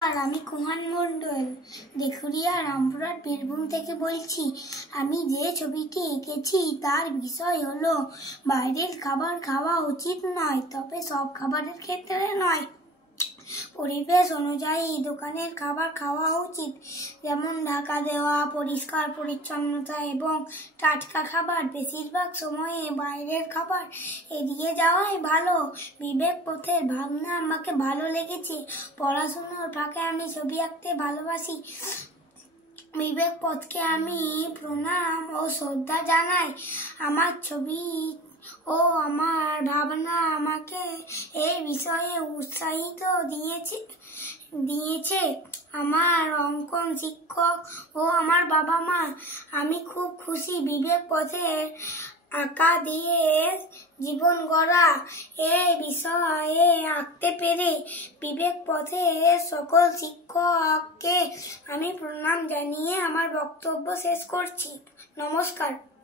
আর আমি কুহান মণ্ডল দেখুরিয়া রামপুরহাট বীরভূম থেকে বলছি। আমি যে ছবিটি এঁকেছি তার বিষয় হলো বাইরের খাবার খাওয়া উচিত নয়, তবে সব খাবারের ক্ষেত্রে নয়। পরিবেশ অনুযায়ী দোকানের খাবার খাওয়া উচিত, যেমন ঢাকা দেওয়া, পরিষ্কার পরিচ্ছন্নতা এবং টাটকা খাবার। বেশিরভাগ সময়ে বাইরের খাবার এড়িয়ে যাওয়াই ভালো। বিবেক পথের ভাবনা আমাকে ভালো লেগেছে। পড়াশোনার ফাঁকে আমি ছবি আঁকতে ভালোবাসি। বিবেক পথকে আমি প্রণাম ও শ্রদ্ধা জানাই। আমার ছবি ও আমার ভাবনা আমাকে এই বিষয়ে উৎসাহিত দিয়েছে আমার অঙ্কন শিক্ষক ও আমার বাবা মা। আমি খুব খুশি বিবেক পথের আঁকা দিয়ে জীবন গড়া এই বিষয়ে আঁকতে পেরে। বিবেক পথের সকল শিক্ষককে আমি প্রণাম জানিয়ে আমার বক্তব্য শেষ করছি। নমস্কার।